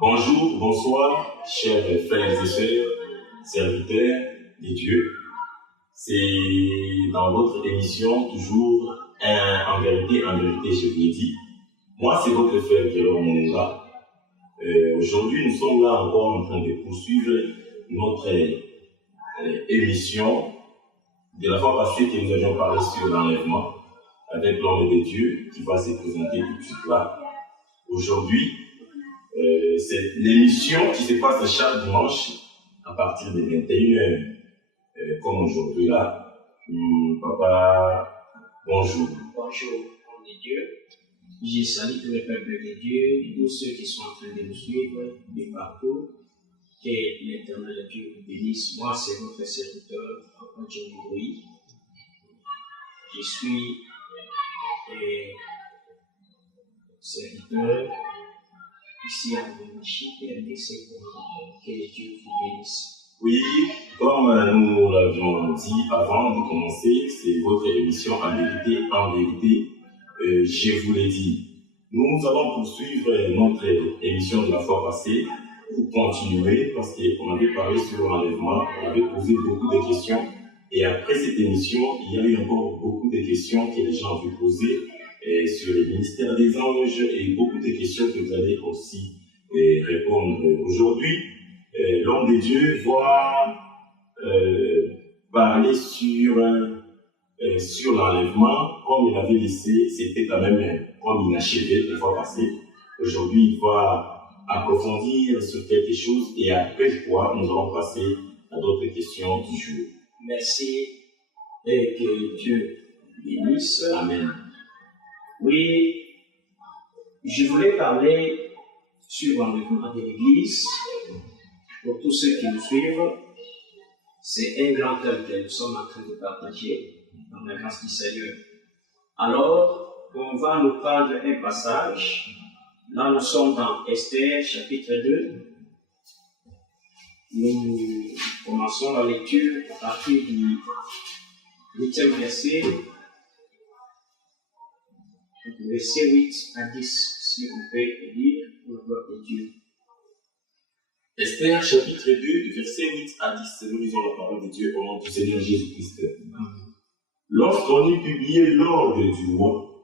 Bonjour, bonsoir, chers frères et sœurs, serviteurs de Dieu. C'est dans votre émission, toujours en vérité, je vous l'ai dit. Moi, c'est votre frère Guillaume Monga. Aujourd'hui, nous sommes là encore en train de poursuivre notre émission de la fois passée que nous avions parlé sur l'enlèvement avec l'homme de Dieu qui va se présenter tout de suite là. Aujourd'hui, c'est l'émission qui se passe chaque dimanche à partir de 21h, comme aujourd'hui là. Papa, bonjour. Bonjour, homme de Dieu. Je salue tous les peuples de Dieu et tous ceux qui sont en train de nous suivre de partout. Que l'Éternel Dieu vous bénisse. Moi, c'est votre serviteur, Papa John Louis. Je suis serviteur ici à Bonichi et RDC pour que Dieu vous bénisse. Oui, comme nous l'avions dit avant de commencer, c'est votre émission en vérité, je vous l'ai dit. Nous allons poursuivre notre émission de la fois passée pour continuer parce qu'on avait parlé sur l'enlèvement, on avait posé beaucoup de questions et après cette émission, il y a eu encore beaucoup de questions que les gens avaient posées sur le ministère des anges et beaucoup de questions que vous allez aussi répondre aujourd'hui. L'homme de Dieu va parler sur l'enlèvement, comme il avait laissé, c'était quand même comme inachevé la fois passée. Aujourd'hui, il va approfondir sur quelque chose et après quoi, nous allons passer à d'autres questions du jour. Merci et que Dieu bénisse. Amen. Oui, je voulais parler sur l'enlèvement de l'Église. Pour tous ceux qui nous suivent, c'est un grand thème que nous sommes en train de partager dans la grâce du Seigneur. Alors, on va nous prendre un passage. Là, nous sommes dans Esther, chapitre 2. Nous commençons la lecture à partir du 8e verset, verset 8 à 10, si on peut lire pour la gloire de Dieu. Esther, chapitre 2, verset 8 à 10, nous lisons la parole de Dieu au nom du Seigneur Jésus-Christ. Lorsqu'on eut publié l'ordre du roi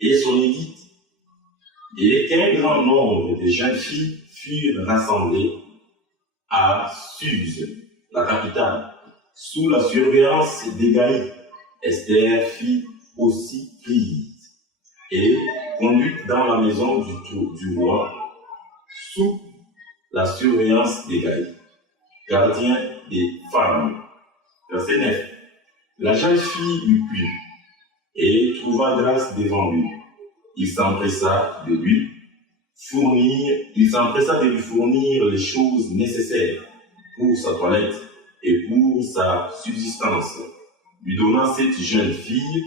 et son édit, et qu'un grand nombre de jeunes filles furent rassemblées à Suse, la capitale, sous la surveillance d'Égaï, Esther fit aussi prise et conduite dans la maison du roi, sous la surveillance d'Égaï, gardien des femmes. Verset 9. La jeune fille lui plut et trouva grâce devant lui. Il s'empressa de lui fournir les choses nécessaires pour sa toilette et pour sa subsistance, lui donnant cette jeune fille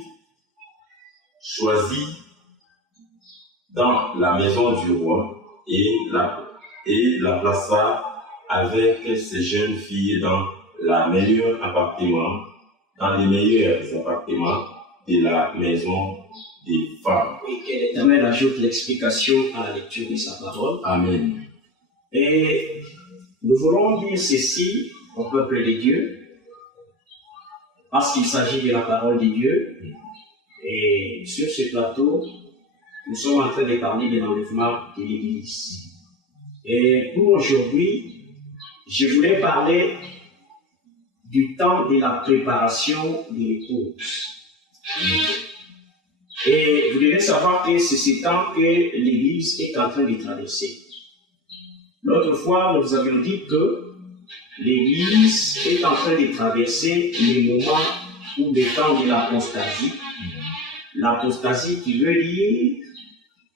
choisie dans la maison du roi et la plaça avec ses jeunes filles dans les meilleurs appartements de la maison des femmes. Et que l'Éternel ajoute l'explication à la lecture de sa parole. Amen. Et nous voulons dire ceci au peuple de Dieu, parce qu'il s'agit de la parole de Dieu. Et sur ce plateau, nous sommes en train de parler de l'enlèvement de l'Église. Et pour aujourd'hui, je voulais parler du temps de la préparation de l'épouse. Et vous devez savoir que c'est ce temps que l'Église est en train de traverser. L'autre fois, nous vous avions dit que l'Église est en train de traverser les moments ou le temps de l'apostasie. L'apostasie qui veut dire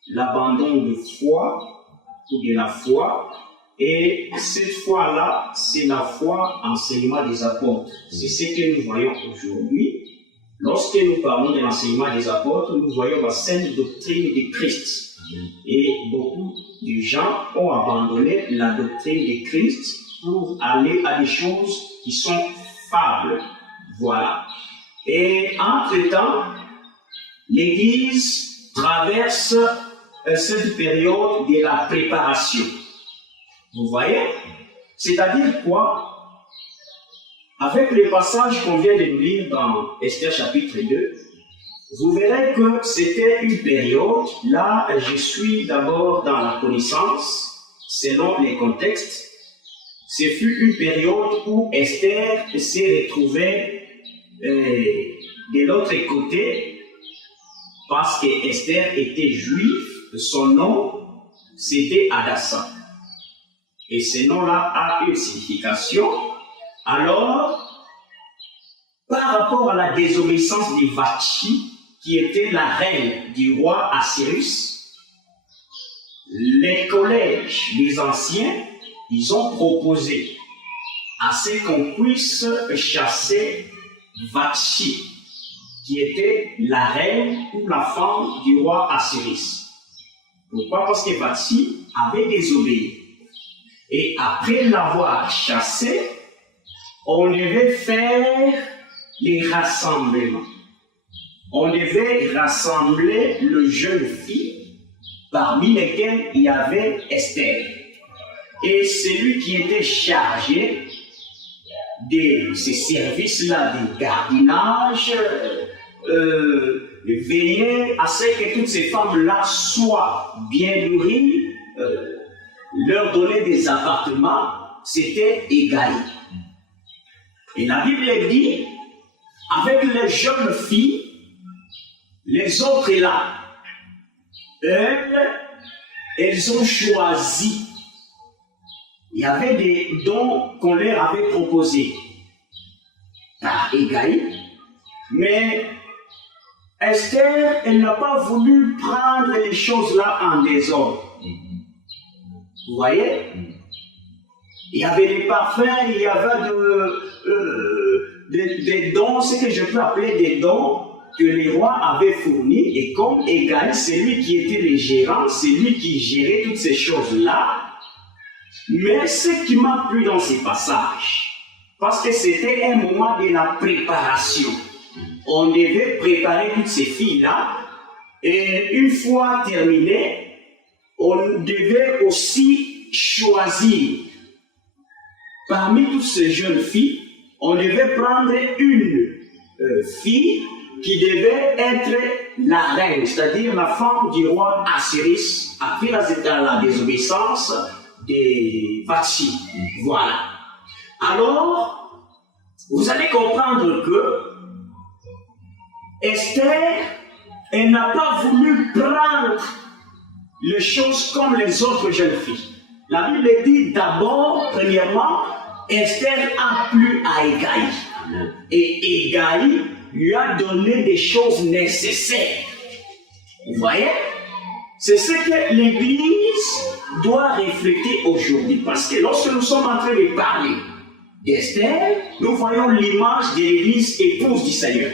l'abandon de foi ou de la foi. Et cette foi-là, c'est la foi enseignement des apôtres. C'est ce que nous voyons aujourd'hui. Lorsque nous parlons de l'enseignement des apôtres, nous voyons la sainte doctrine de Christ. Et beaucoup de gens ont abandonné la doctrine de Christ pour aller à des choses qui sont fables. Voilà. Et entre-temps, l'Église traverse cette période de la préparation. Vous voyez? C'est-à-dire quoi? Avec les passages qu'on vient de lire dans Esther chapitre 2, vous verrez que c'était une période, là je suis d'abord dans la connaissance, selon les contextes, ce fut une période où Esther s'est retrouvée de l'autre côté, parce que Esther était juive, son nom c'était Hadassa. Et ce nom-là a une signification. Alors, par rapport à la désobéissance de Vashti, qui était la reine du roi Assyrus, les collèges des anciens, ils ont proposé à ce qu'on puisse chasser Vashti, qui était la reine ou la femme du roi Assyrus. Pourquoi? Parce que Vashti avait désobéi. Et après l'avoir chassée, on devait faire les rassemblements. On devait rassembler le jeune fille, parmi lesquels il y avait Esther. Et celui qui était chargé de ces services-là, de gardiennage, veiller à ce que toutes ces femmes-là soient bien nourries, leur donner des appartements, c'était Égaï. Et la Bible dit, avec les jeunes filles, les autres là, elles ont choisi. Il y avait des dons qu'on leur avait proposés par Égaï, mais Esther, elle n'a pas voulu prendre les choses là en désordre. Vous voyez? Il y avait des parfums, il y avait des dons, ce que je peux appeler des dons que les rois avaient fournis, et comme Égaï, c'est lui qui était le gérant, c'est lui qui gérait toutes ces choses-là. Mais ce qui m'a plu dans ces passages, parce que c'était un moment de la préparation, on devait préparer toutes ces filles-là, et une fois terminé, on devait aussi choisir. Parmi toutes ces jeunes filles, on devait prendre une fille qui devait être la reine, c'est-à-dire la femme du roi Assyrus, après la désobéissance de Vashti. Voilà. Alors, vous allez comprendre que Esther, elle n'a pas voulu prendre les choses comme les autres jeunes filles. La Bible dit d'abord, premièrement, Esther a plu à Égaï. Et Égaï lui a donné des choses nécessaires. Vous voyez? C'est ce que l'Église doit refléter aujourd'hui. Parce que lorsque nous sommes en train de parler d'Esther, nous voyons l'image de l'Église épouse du Seigneur.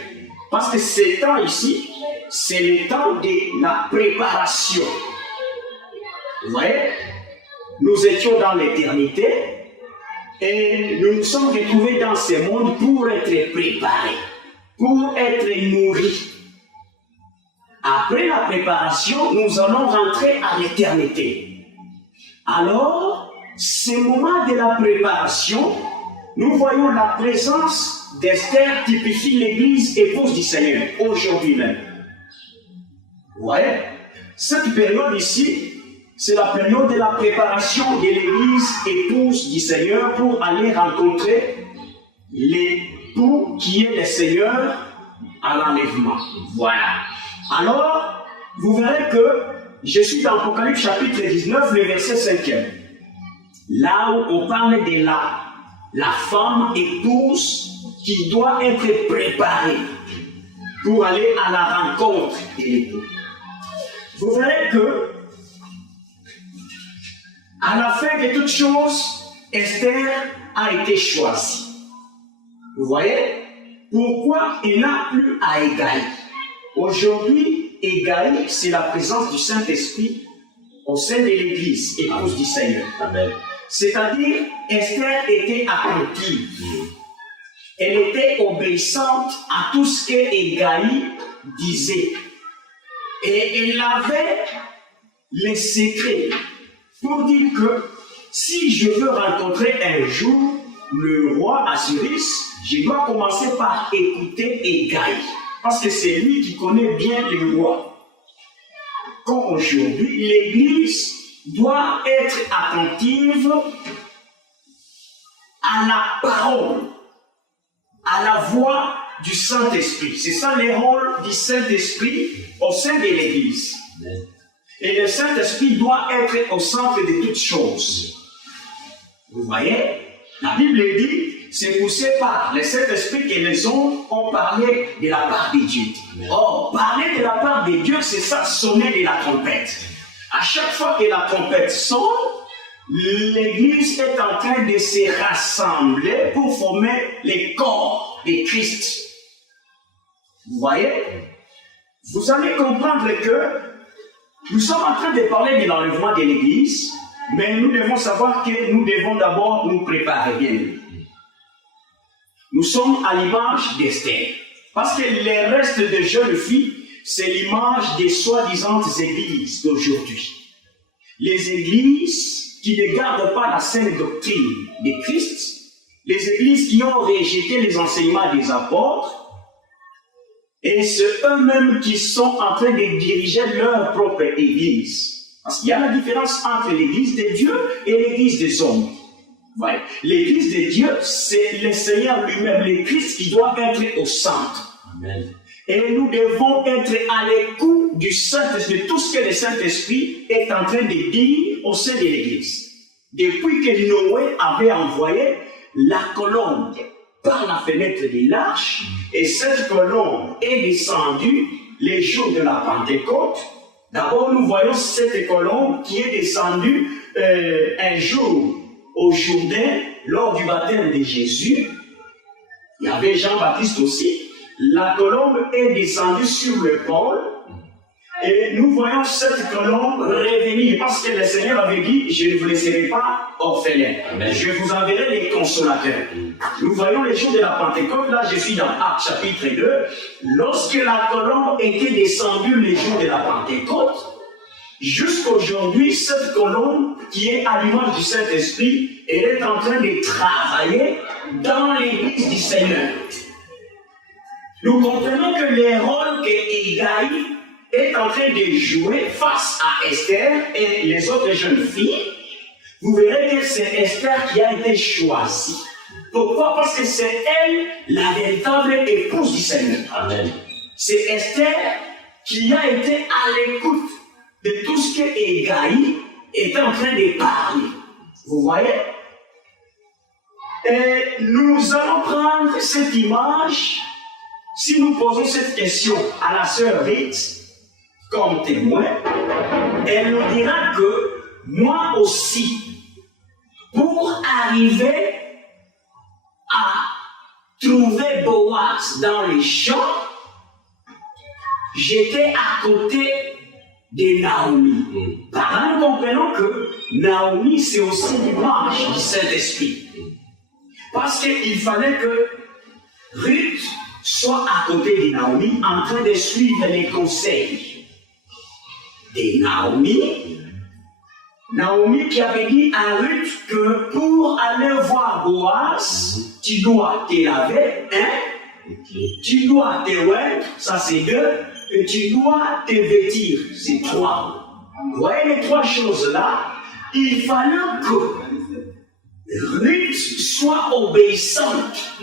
Parce que ce temps ici, c'est le temps de la préparation. Vous voyez? Nous étions dans l'éternité et nous nous sommes retrouvés dans ce monde pour être préparés, pour être nourris. Après la préparation, nous allons rentrer à l'éternité. Alors, ce moment de la préparation, nous voyons la présence d'Esther typifie l'Église épouse du Seigneur, aujourd'hui même. Vous voyez? Cette période ici, c'est la période de la préparation de l'Église épouse du Seigneur pour aller rencontrer l'époux qui est le Seigneur à l'enlèvement. Voilà. Alors, vous verrez que je suis dans Apocalypse chapitre 19, le verset 5e. Là où on parle de la femme épouse qui doit être préparée pour aller à la rencontre de l'époux. Vous verrez que à la fin de toutes choses, Esther a été choisie. Vous voyez? Pourquoi il n'a plus à Égaï? Aujourd'hui, Égaï, c'est la présence du Saint-Esprit au sein de l'Église, épouse du Seigneur. Amen. C'est-à-dire, Esther était attentive. Elle était obéissante à tout ce que Égaï disait. Et elle avait les secrets pour dire que si je veux rencontrer un jour le roi Assuérus, je dois commencer par écouter Hégai, parce que c'est lui qui connaît bien les rois. Comme aujourd'hui, l'Église doit être attentive à la parole, à la voix du Saint-Esprit. C'est ça le rôle du Saint-Esprit au sein de l'Église. Et le Saint-Esprit doit être au centre de toutes choses. Vous voyez, la Bible dit, c'est poussé par le Saint-Esprit que les hommes ont parlé de la part de Dieu. Or, parler de la part de Dieu, c'est ça, sonner de la trompette. À chaque fois que la trompette sonne, l'Église est en train de se rassembler pour former le corps de Christ. Vous voyez? Vous allez comprendre que nous sommes en train de parler de l'enlèvement de l'Église, mais nous devons savoir que nous devons d'abord nous préparer bien. Nous sommes à l'image d'Esther. Parce que les restes de jeunes filles, c'est l'image des soi-disant églises d'aujourd'hui. Les églises qui ne gardent pas la sainte doctrine de Christ, les églises qui ont rejeté les enseignements des apôtres, et c'est eux-mêmes qui sont en train de diriger leur propre église. Parce qu'il y a la différence entre l'église de Dieu et l'église des hommes. Ouais. L'église de Dieu, c'est le Seigneur lui-même, le Christ qui doit être au centre. Amen. Et nous devons être à l'écoute du Saint-Esprit, de tout ce que le Saint-Esprit est en train de dire au sein de l'église. Depuis que Noé avait envoyé la colombe par la fenêtre de l'arche, et cette colombe est descendue les jours de la Pentecôte. D'abord, nous voyons cette colombe qui est descendue un jour au Jourdain, lors du baptême de Jésus. Il y avait Jean-Baptiste aussi. La colombe est descendue sur le pôle. Et nous voyons cette colombe revenir, parce que le Seigneur avait dit, je ne vous laisserai pas orphelins. Je vous enverrai les consolateurs. Nous voyons les jours de la Pentecôte. Là, je suis dans Actes chapitre 2. Lorsque la colombe était descendue les jours de la Pentecôte, jusqu'aujourd'hui, cette colombe qui est à l'image du Saint-Esprit, elle est en train de travailler dans l'église du Seigneur. Nous comprenons que le rôle que Hégai est en train de jouer face à Esther et les autres jeunes filles, vous verrez que c'est Esther qui a été choisie. Pourquoi? Parce que c'est elle la véritable épouse du Seigneur. Amen. C'est Esther qui a été à l'écoute de tout ce que Hégai est en train de parler. Vous voyez? Et nous allons prendre cette image. Si nous posons cette question à la sœur Ruth comme témoin, elle nous dira que moi aussi, pour arriver à trouver Boaz dans les champs, j'étais à côté de Naomi. Par là, nous comprenons que Naomi, c'est aussi l'image du Saint-Esprit. Parce qu'il fallait que Ruth soit à côté de Naomi, en train de suivre les conseils de Naomi. Naomi qui avait dit à Ruth que pour aller voir Boaz, tu dois te laver, tu dois te oindre, ça c'est 2, et tu dois te vêtir, c'est 3. Vous voyez les 3 choses-là, il fallait que Ruth soit obéissante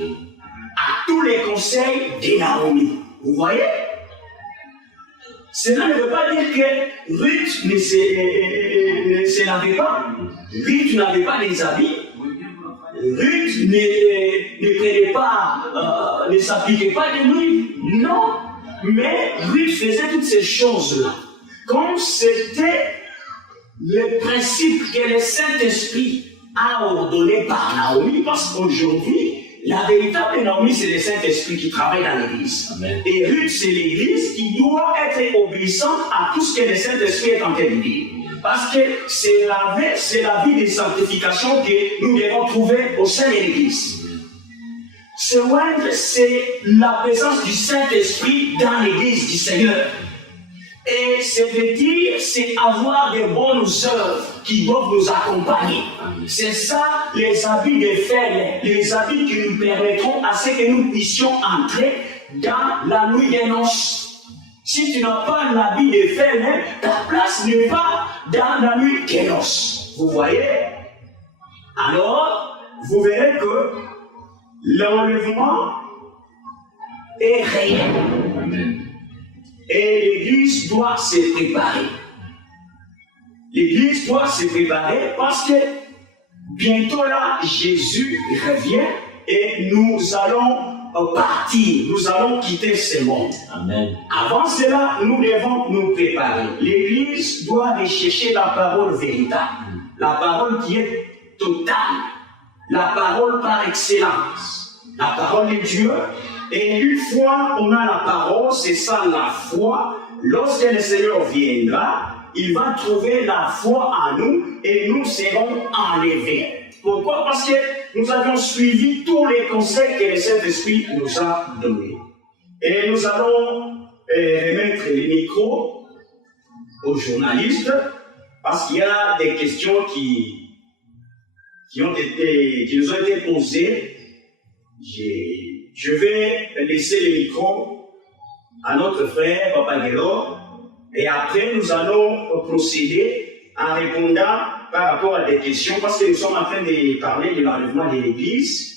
à tous les conseils de Naomi. Vous voyez? Cela ne veut pas dire que Ruth ne se lavait pas. Ruth n'avait pas les habits. Ruth ne prenait pas, ne s'appliquait pas de nuit. Non. Mais Ruth faisait toutes ces choses-là. Comme c'était le principe que le Saint-Esprit a ordonné par Naomi, parce qu'aujourd'hui, la véritable Naomi, c'est le Saint-Esprit qui travaille dans l'Église. Amen. Et Ruth, c'est l'Église qui doit être obéissante à tout ce que le Saint-Esprit est en train de dire. Parce que c'est la vie de sanctification que nous devons trouver au sein de l'Église. Ce oindre, c'est la présence du Saint-Esprit dans l'Église du Seigneur. Et servir, c'est avoir des bonnes œuvres qui doivent nous accompagner. C'est ça, les habits de fer, les habits qui nous permettront à ce que nous puissions entrer dans la nuit des noces. Si tu n'as pas l'habit de fer, ta place n'est pas dans la nuit des noces. Vous voyez? Alors, vous verrez que l'enlèvement est réel. Amen. Et l'Église doit se préparer. L'Église doit se préparer parce que bientôt là, Jésus revient et nous allons partir, nous allons quitter ce monde. Amen. Avant cela, nous devons nous préparer. L'Église doit rechercher la parole véritable, la parole qui est totale, la parole par excellence, la parole de Dieu. Et une fois qu'on a la parole, c'est ça la foi. Lorsque le Seigneur viendra, il va trouver la foi en nous et nous serons enlevés. Pourquoi? Parce que nous avions suivi tous les conseils que le Saint-Esprit nous a donnés. Et nous allons remettre les micros aux journalistes parce qu'il y a des questions qui nous ont été posées. Je vais laisser le micro à notre frère Papa Guélo et après nous allons procéder en répondant par rapport à des questions parce que nous sommes en train de parler de l'enlèvement de l'Église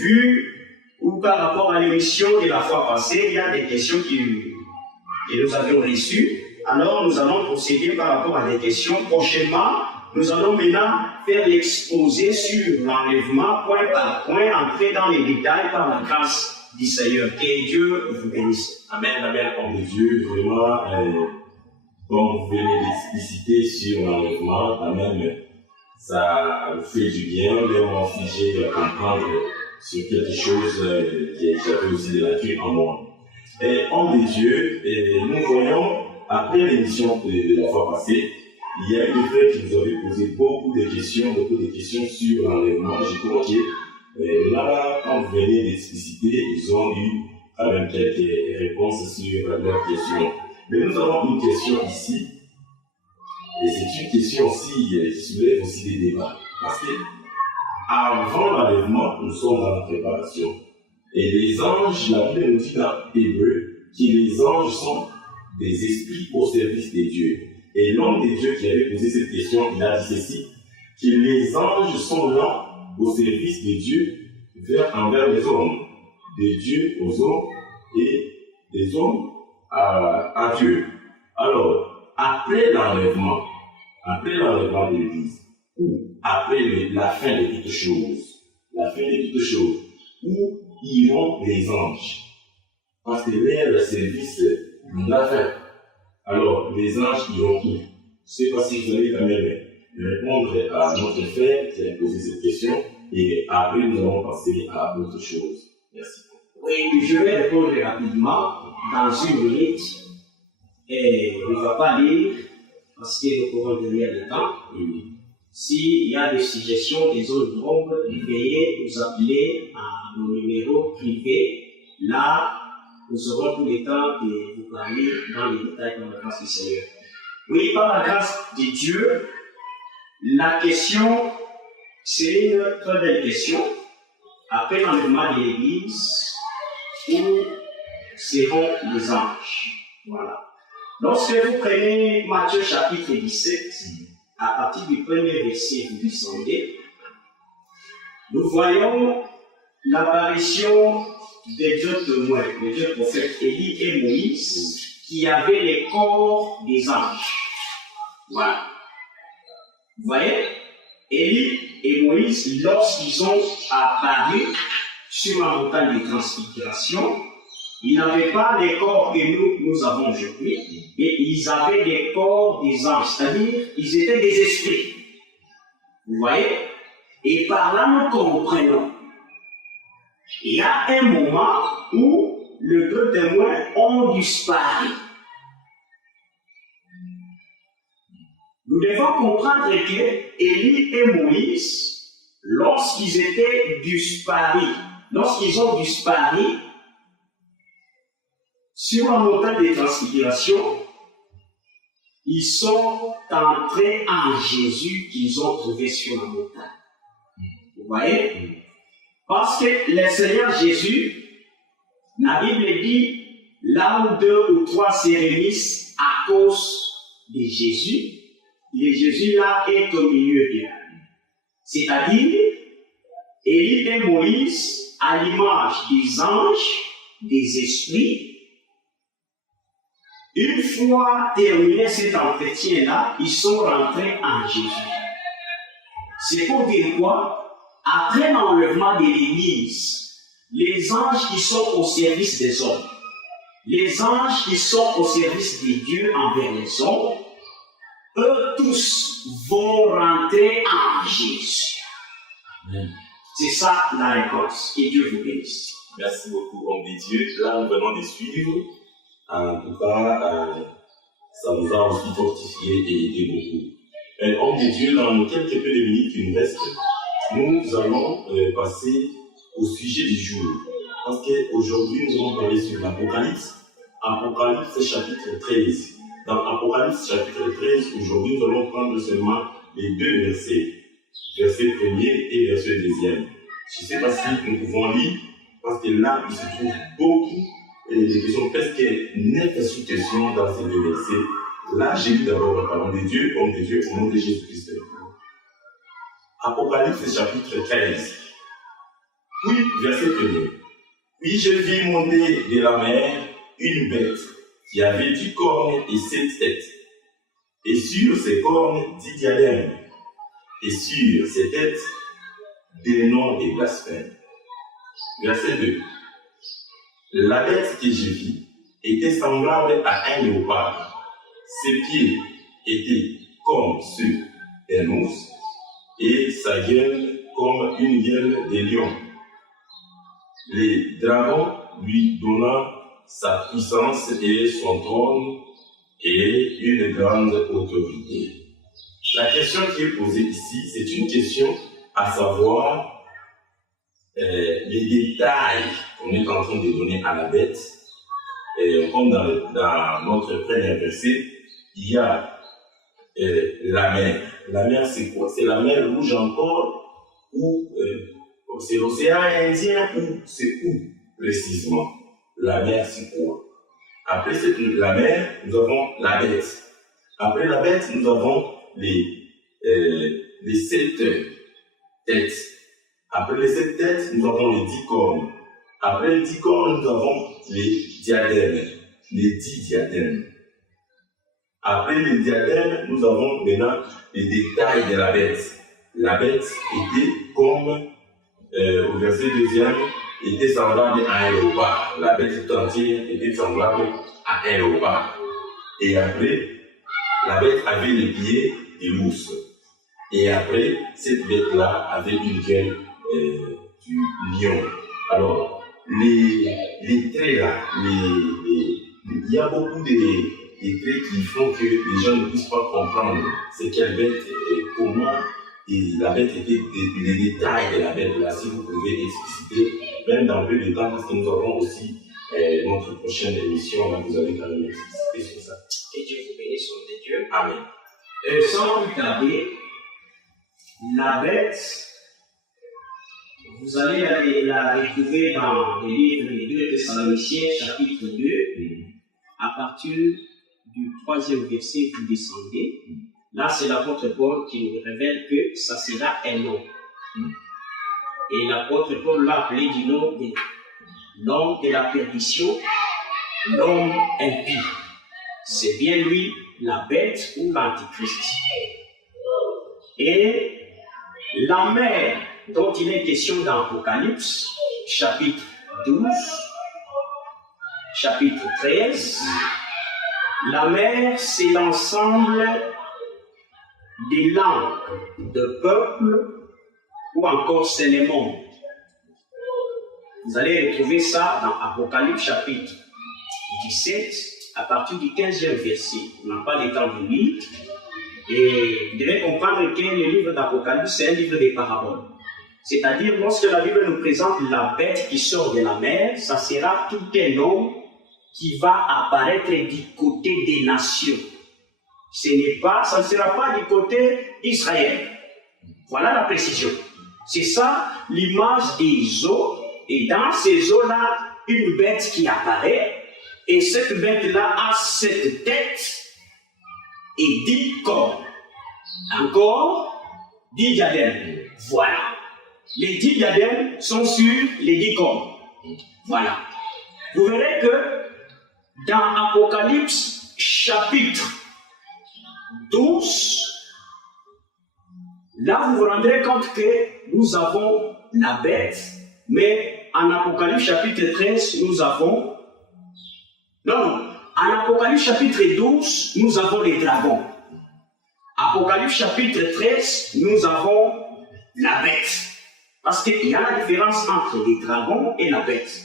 vu ou par rapport à l'émission de la fois passée, il y a des questions que nous avions reçues. Alors nous allons procéder par rapport à des questions. Prochainement, nous allons maintenant faire l'exposé sur l'enlèvement, point par point, entrer dans les détails par la grâce du Seigneur. Que Dieu vous bénisse. Amen, amen, homme de Dieu, vraiment, comme vous venez d'expliciter sur l'enlèvement, amen, ça vous fait du bien, mais on va figer à comprendre sur quelque chose qui avait aussi de la nature en moi. Et homme de Dieu, nous voyons, après l'émission de la fois passée, il y a une frère qui nous avait posé beaucoup de questions sur l'enlèvement. Je crois que là, quand vous venez d'expliciter, ils ont eu quand même quelques réponses sur leurs questions. Mais nous avons une question ici, et c'est une question aussi qui soulève aussi des débats. Parce que avant l'enlèvement, nous sommes dans la préparation. Et les anges, la Bible nous dit dans Hébreu, que les anges sont des esprits au service des dieux. Et l'homme de Dieu qui avait posé cette question, il a dit ceci, que les anges sont là au service de Dieu envers les hommes, de Dieu aux hommes et des hommes à Dieu. Alors, après l'enlèvement de l'Église, ou après la fin de toutes choses, où iront les anges? Parce que leur service l'a fait. Alors, les anges iront où? Je ne sais pas si vous allez quand même répondre à notre frère qui a posé cette question, et après nous allons passer à autre chose. Merci. Oui, je vais répondre rapidement dans une minute. Et on ne va pas lire parce que nous pouvons derrière le temps. S'il y a des suggestions, des zones d'ombre, veuillez nous appeler à nos numéros privés. Là, nous aurons tout le temps de vous parler dans les détails par la grâce du Seigneur. Oui, par la grâce de Dieu, la question, c'est une très belle question. Après l'enlèvement de l'Église, où seront les anges? Voilà. Lorsque vous prenez Matthieu chapitre 17, à partir du premier verset, vous descendez, nous voyons l'apparition des deux témoins, les deux prophètes Élie et Moïse, qui avaient les corps des anges. Voilà. Vous voyez, Élie et Moïse, lorsqu'ils ont apparu sur la montagne de transfiguration, ils n'avaient pas les corps que nous avons aujourd'hui, et ils avaient les corps des anges, c'est-à-dire ils étaient des esprits. Vous voyez? Et par là, nous comprenons. Il y a un moment où les deux témoins ont disparu. Nous devons comprendre que Élie et Moïse, lorsqu'ils étaient disparus, lorsqu'ils ont disparu sur la montagne de transfiguration, ils sont entrés en Jésus qu'ils ont trouvé sur la montagne. Vous voyez? Parce que le Seigneur Jésus, la Bible dit, là où 2 ou 3 se réunissent à cause de Jésus, le Jésus là est au milieu d'eux. C'est-à-dire, Élie et Moïse, à l'image des anges, des esprits, une fois terminé cet entretien-là, ils sont rentrés en Jésus. C'est pour dire quoi? Après l'enlèvement de l'Église, les anges qui sont au service des hommes, les anges qui sont au service de Dieu envers les hommes, eux tous vont rentrer en Jésus. Amen. C'est ça la réponse. Que Dieu vous bénisse. Merci beaucoup, homme de Dieu. Là, nous venons de suivre. En tout cas, ça nous a aussi fortifié et aidé beaucoup. Homme de Dieu, dans quelques peu de minutes qui nous restent, nous allons passer au sujet du jour. Parce qu'aujourd'hui, nous allons parler sur l'Apocalypse. Apocalypse chapitre 13. Dans Apocalypse chapitre 13, aujourd'hui, nous allons prendre seulement les 2 versets. Verset 1er et verset 2e. Je ne sais pas si nous pouvons lire, parce que là, il se trouve beaucoup de questions, presque 9 sous-questions dans ces 2 versets. Là, j'ai lu d'abord la parole de Dieu, homme de Dieu, au nom de Jésus-Christ. Apocalypse chapitre 13. Puis, verset 1er. Puis je vis monter de la mer une bête qui avait 10 cornes et 7 têtes. Et sur ses cornes 10 diadèmes. Et sur ses têtes des noms et blasphèmes. Verset 2. La bête que je vis était semblable à un léopard. Ses pieds étaient comme ceux d'un ours et sa gueule comme une gueule de lion. Les dragons lui donnant sa puissance et son trône et une grande autorité. La question qui est posée ici, c'est une question à savoir les détails qu'on est en train de donner à la bête. Comme dans notre premier verset, il y a la mer. La mer, c'est quoi? C'est la mer Rouge encore, ou c'est l'océan Indien, ou c'est où précisément? La mer, c'est quoi? Après la mer, nous avons la bête. Après la bête, nous avons les 7 têtes. Après les 7 têtes, nous avons les 10 cornes. Après les 10 cornes, nous avons les diadèmes. Les 10 diadèmes. Après les diadèmes, nous avons maintenant les détails de la bête. La bête était comme, au verset 2e, était semblable à un léopard. La bête tout entière était semblable à un léopard. Et après, la bête avait les pieds de l'ours. Et après, cette bête-là avait une gueule du lion. Alors, les traits là, il y a beaucoup de traits qui font que les gens ne puissent pas comprendre c'est quelle bête et comment et la bête était, les détails de la bête là, si vous pouvez expliciter, même dans peu de temps, parce que nous avons aussi notre prochaine émission, là, vous allez quand même expliciter sur ça. Que Dieu vous bénisse, homme de Dieu. Amen. Sans plus tarder, la bête, vous allez la retrouver dans le livre des 2 Thessaloniciens, chapitre 2, à partir du 3e verset, vous descendez. Là, c'est l'apôtre Paul qui nous révèle que ça sera un homme. Et l'apôtre Paul l'a appelé du nom de l'homme de la perdition, l'homme impie. C'est bien lui, la bête ou l'antichrist. Et la mer dont il est question dans Apocalypse, chapitre 12, chapitre 13, la mer, c'est l'ensemble des langues, de peuples, ou encore c'est le monde. Vous allez retrouver ça dans Apocalypse chapitre 17, à partir du 15e verset. On n'a pas le temps de lire. Et vous devez comprendre que le livre d'Apocalypse, c'est un livre de paraboles. C'est-à-dire, lorsque la Bible nous présente la bête qui sort de la mer, ça sera tout un homme qui va apparaître du côté des nations. ça ne sera pas du côté d'Israël. Voilà la précision. C'est ça l'image des eaux. Et dans ces eaux-là, une bête qui apparaît. Et cette bête-là a 7 têtes et 10 cornes. Encore 10 diadèmes. Voilà. Les 10 diadèmes sont sur les 10 cornes. Voilà. Vous verrez que dans Apocalypse chapitre 12, là vous vous rendrez compte que nous avons la bête, mais en Apocalypse chapitre 13, nous avons... Non, en Apocalypse chapitre 12, nous avons les dragons. Apocalypse chapitre 13, nous avons la bête. Parce qu'il y a la différence entre les dragons et la bête.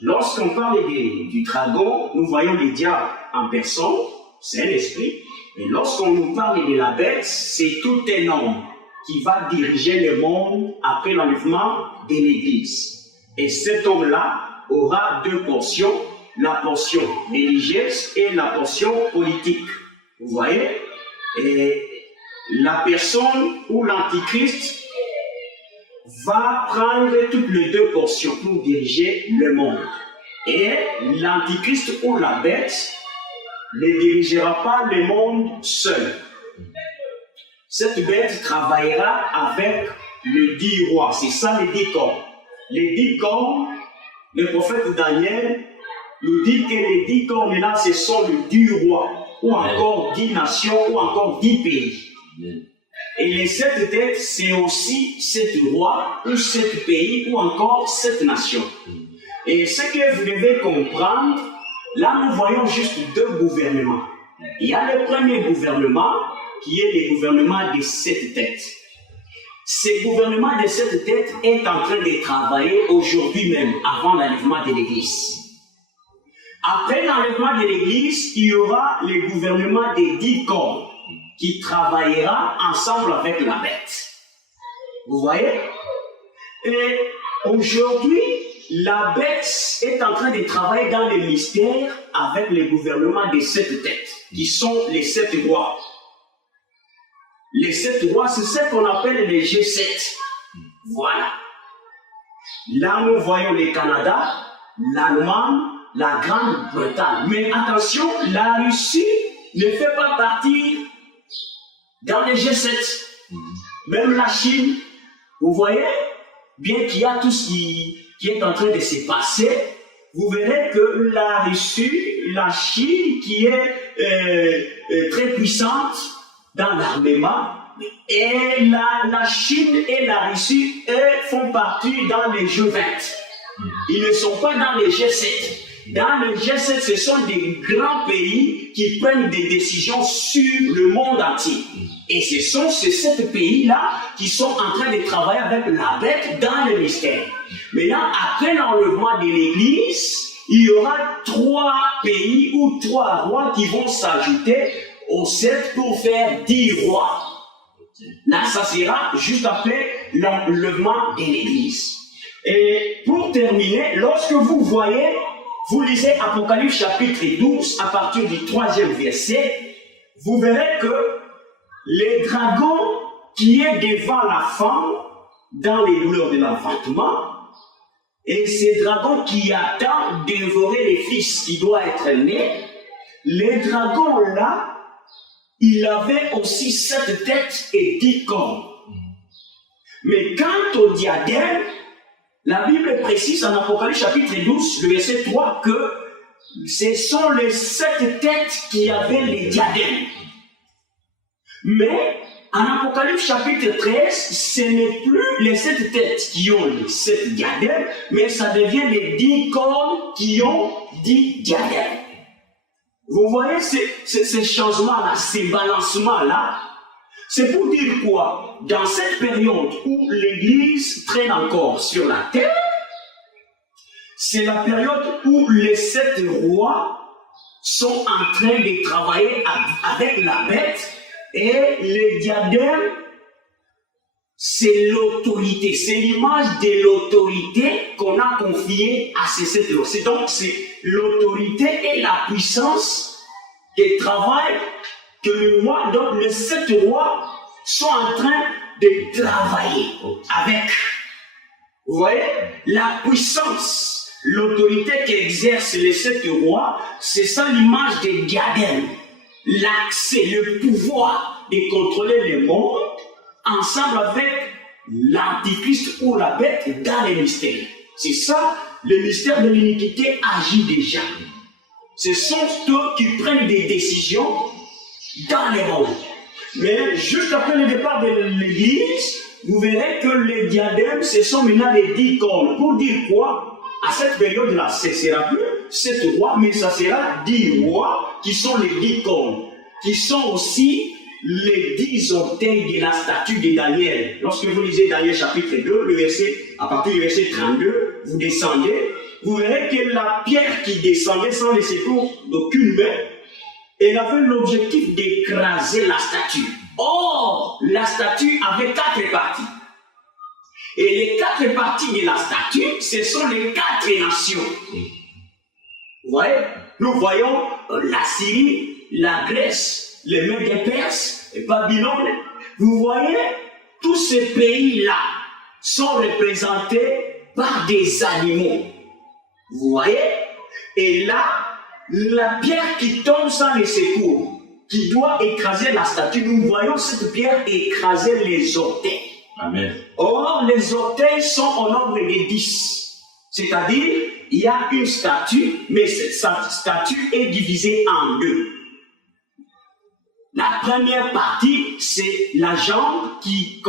Lorsqu'on parle du dragon, nous voyons le diable en personne, c'est un esprit. Et lorsqu'on nous parle de la bête, c'est tout un homme qui va diriger le monde après l'enlèvement de l'Église. Et cet homme-là aura 2 portions, la portion religieuse et la portion politique. Vous voyez? Et la personne ou l'antichrist va prendre toutes les 2 portions pour diriger le monde. Et l'antichrist ou la bête ne dirigera pas le monde seul. Cette bête travaillera avec les 10 rois. C'est ça les 10 corps. Les 10 corps, le prophète Daniel nous dit que les 10 corps là, ce sont les 10 rois, ou encore 10 nations, ou encore 10 pays. Et les 7 têtes, c'est aussi 7 rois, ou 7 pays, ou encore 7 nations. Et ce que vous devez comprendre, là nous voyons juste 2 gouvernements. Il y a le premier gouvernement, qui est le gouvernement des 7 têtes. Ce gouvernement des 7 têtes est en train de travailler aujourd'hui même, avant l'enlèvement de l'Église. Après l'enlèvement de l'Église, il y aura le gouvernement des 10 corps qui travaillera ensemble avec la bête. Vous voyez? Et aujourd'hui, la bête est en train de travailler dans les mystères avec le gouvernement des 7 têtes, qui sont les 7 rois. Les 7 rois, c'est ce qu'on appelle les G7. Voilà. Là, nous voyons le Canada, l'Allemagne, la Grande-Bretagne. Mais attention, la Russie ne fait pas partie dans les G7. Même la Chine, vous voyez, bien qu'il y a tout ce qui est en train de se passer, vous verrez que la Russie, la Chine, qui est très puissante dans l'armement, et la Chine et la Russie, eux, font partie dans les G20. Ils ne sont pas dans les G7. Dans le G7, ce sont des grands pays qui prennent des décisions sur le monde entier. Et ce sont ces 7 pays-là qui sont en train de travailler avec la bête dans le mystère. Maintenant, après l'enlèvement de l'Église, il y aura 3 pays ou 3 rois qui vont s'ajouter aux 7 pour faire 10 rois. Là, ça sera juste après l'enlèvement de l'Église. Et pour terminer, lorsque vous voyez, vous lisez Apocalypse chapitre 12 à partir du 3e verset, vous verrez que le dragon qui est devant la femme dans les douleurs de l'enfantement, et ce dragon qui attend dévorer les fils qui doit être né, le dragon là, il avait aussi 7 têtes et 10 cornes. Mais quant au diadème, la Bible précise en Apocalypse chapitre 12, le verset 3, que ce sont les 7 têtes qui avaient les diadèmes. Mais en Apocalypse chapitre 13, ce n'est plus les 7 têtes qui ont les 7 diadèmes, mais ça devient les 10 cornes qui ont 10 diadèmes. Vous voyez ces changements-là, ces balancements-là, c'est pour dire quoi? Dans cette période où l'Église traîne encore sur la terre, c'est la période où les 7 rois sont en train de travailler avec la bête, et le diadème, c'est l'autorité, c'est l'image de l'autorité qu'on a confiée à ces 7 rois. Donc c'est l'autorité et la puissance qui travaillent que le roi, donc les 7 rois, sont en train de travailler avec, vous voyez, la puissance, l'autorité qu'exercent les 7 rois, c'est ça l'image des diadèmes, l'accès, le pouvoir de contrôler le monde ensemble avec l'antichrist ou la bête dans les mystères. C'est ça, le mystère de l'iniquité agit déjà. Ce sont eux qui prennent des décisions dans les mondes. Mais juste après le départ de l'Église, vous verrez que les diadèmes, ce sont maintenant les 10 cornes. Pour dire quoi? À cette période-là, ce ne sera plus 7 rois, mais ça sera 10 rois qui sont les 10 cornes, qui sont aussi les 10 orteils de la statue de Daniel. Lorsque vous lisez Daniel chapitre 2, le verset, à partir du verset 32, vous descendez, vous verrez que la pierre qui descendait sans le secours d'aucune main, elle avait l'objectif d'écraser la statue. Or, la statue avait 4 parties. Et les 4 parties de la statue, ce sont les 4 nations. Vous voyez? Nous voyons la Syrie, la Grèce, les Mèdes et Perses, et Babylone. Vous voyez, tous ces pays-là sont représentés par des animaux. Vous voyez? Et là, la pierre qui tombe sans les secours, qui doit écraser la statue, nous voyons cette pierre écraser les orteils. Amen. Or, les orteils sont au nombre de 10. C'est-à-dire, il y a une statue, mais cette statue est divisée en 2. La première partie, c'est la jambe qui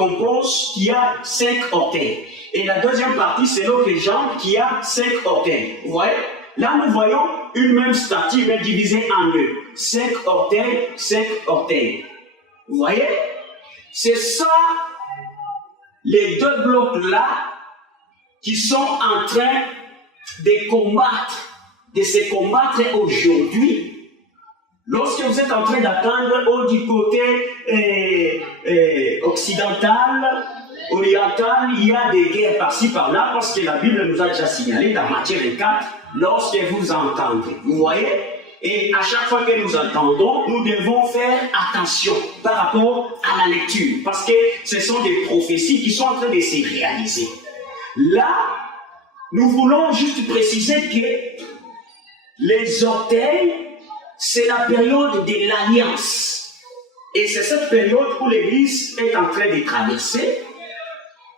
a 5 orteils. Et la deuxième partie, c'est l'autre jambe qui a 5 orteils. Vous voyez? Là, nous voyons une même statue, mais divisée en 2. 5 orteils, 5 orteils. Vous voyez? C'est ça, les 2 blocs-là, qui sont en train de se combattre aujourd'hui. Lorsque vous êtes en train d'attendre du côté occidental, oriental, il y a des guerres par-ci par-là, parce que la Bible nous a déjà signalé dans Matthieu 24, lorsque vous entendez. Vous voyez? Et à chaque fois que nous entendons, nous devons faire attention par rapport à la lecture, parce que ce sont des prophéties qui sont en train de se réaliser. Là, nous voulons juste préciser que les orteils, c'est la période de l'alliance. Et c'est cette période où l'Église est en train de traverser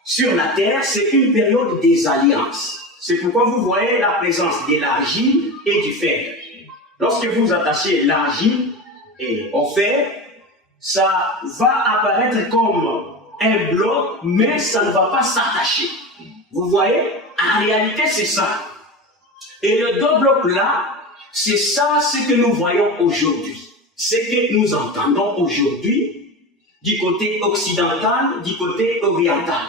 sur la terre, c'est une période des alliances. C'est pourquoi vous voyez la présence de l'argile et du fer. Lorsque vous attachez l'argile au fer, ça va apparaître comme un bloc, mais ça ne va pas s'attacher. Vous voyez? En réalité, c'est ça. Et le 2 blocs là, c'est ça ce que nous voyons aujourd'hui. Ce que nous entendons aujourd'hui du côté occidental, du côté oriental.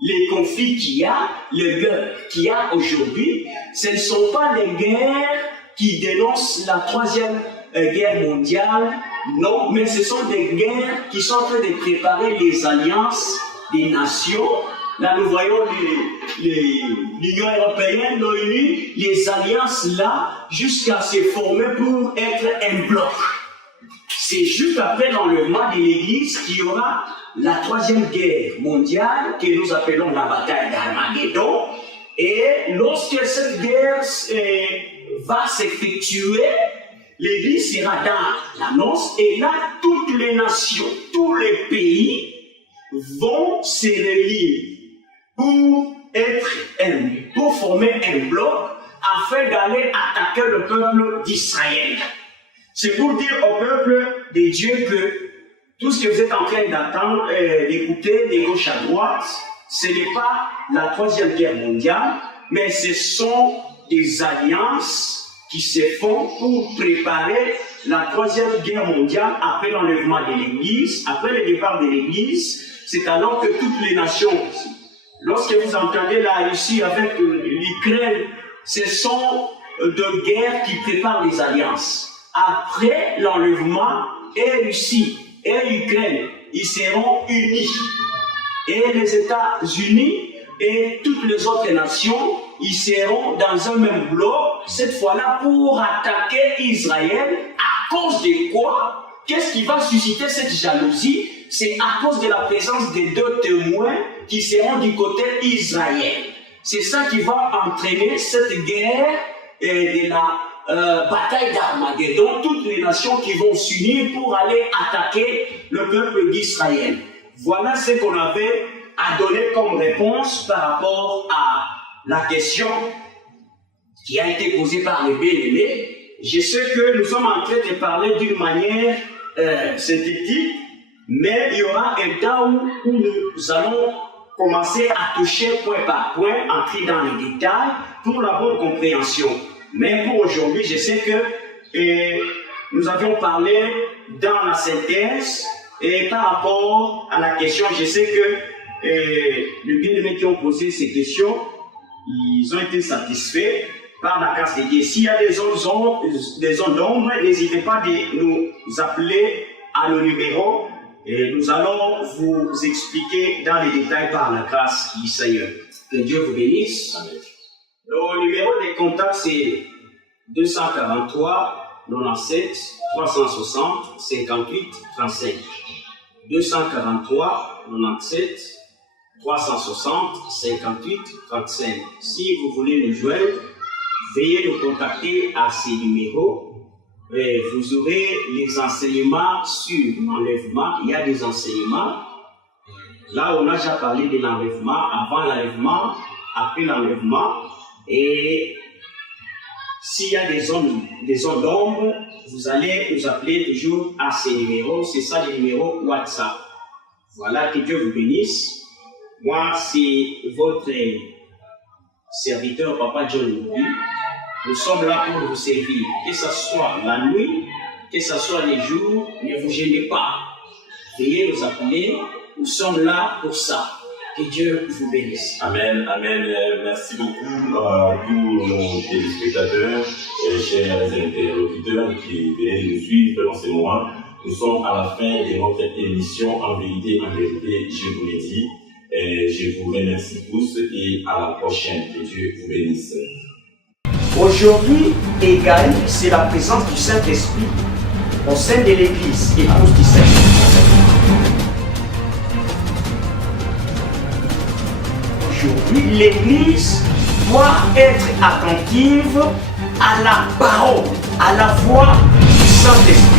Les conflits qu'il y a, les guerres qu'il y a aujourd'hui, ce ne sont pas les guerres qui dénoncent la 3e guerre mondiale, non, mais ce sont des guerres qui sont en train de préparer les alliances des nations. Là, nous voyons l'Union européenne, l'ONU, les alliances là, jusqu'à se former pour être un bloc. C'est juste après l'enlèvement de l'Église qu'il y aura la 3e guerre mondiale, que nous appelons la bataille d'Armageddon. Et lorsque cette guerre va s'effectuer, l'Église sera dans l'annonce, et là, toutes les nations, tous les pays vont se réunir pour former un bloc afin d'aller attaquer le peuple d'Israël. C'est pour dire au peuple de Dieu que tout ce que vous êtes en train d'attendre, d'écouter de gauche à droite, ce n'est pas la 3e guerre mondiale, mais ce sont des alliances qui se font pour préparer la 3e guerre mondiale après l'enlèvement de l'Église, après le départ de l'Église. C'est alors que toutes les nations, lorsque vous entendez la Russie avec l'Ukraine, ce sont de guerres qui préparent les alliances. Après l'enlèvement, et Russie et Ukraine, ils seront unis. Et les États-Unis et toutes les autres nations, ils seront dans un même bloc, cette fois-là pour attaquer Israël. À cause de quoi? qu'est-ce qui va susciter cette jalousie? C'est à cause de la présence des deux témoins qui seront du côté Israël. C'est ça qui va entraîner cette guerre de la bataille d'Armageddon, toutes les nations qui vont s'unir pour aller attaquer le peuple d'Israël. Voilà ce qu'on avait à donner comme réponse par rapport à la question qui a été posée par les bien-aimés. Je sais que nous sommes en train de parler d'une manière synthétique, mais il y aura un temps où nous allons commencer à toucher point par point, entrer dans les détails pour la bonne compréhension. Mais pour aujourd'hui, je sais que nous avions parlé dans la synthèse et par rapport à la question, je sais que les bien-aimés qui ont posé ces questions, ils ont été satisfaits par la grâce de Dieu. S'il y a des zones d'ombre, n'hésitez pas à nous appeler à nos numéros et nous allons vous expliquer dans les détails par la grâce du Seigneur. Que Dieu vous bénisse. Amen. Le numéro de contact c'est 243 97 360 58 35. 243 97 360 58 35. Si vous voulez nous joindre, veuillez nous contacter à ces numéros. Et vous aurez les enseignements sur l'enlèvement. Il y a des enseignements. Là, on a déjà parlé de l'enlèvement, avant l'enlèvement, après l'enlèvement. Et s'il y a des zones d'ombre, vous allez nous appeler toujours à ces numéros. C'est ça les numéros WhatsApp. Voilà, que Dieu vous bénisse. Moi, c'est votre serviteur, Papa John Louis. Nous sommes là pour vous servir, que ce soit la nuit, que ce soit les jours, ne vous gênez pas. Veuillez nous appeler, nous sommes là pour ça. Que Dieu vous bénisse. Amen, amen. Merci beaucoup à tous nos téléspectateurs et chers interlocuteurs qui viennent nous suivre dans ces moments. Nous sommes à la fin de notre émission En vérité, je vous l'ai dit. Et je vous remercie tous et à la prochaine. Que Dieu vous bénisse. Aujourd'hui, égal, c'est la présence du Saint-Esprit au sein de l'Église, épouse du Seigneur. Aujourd'hui, l'Église doit être attentive à la parole, à la voix du Saint-Esprit.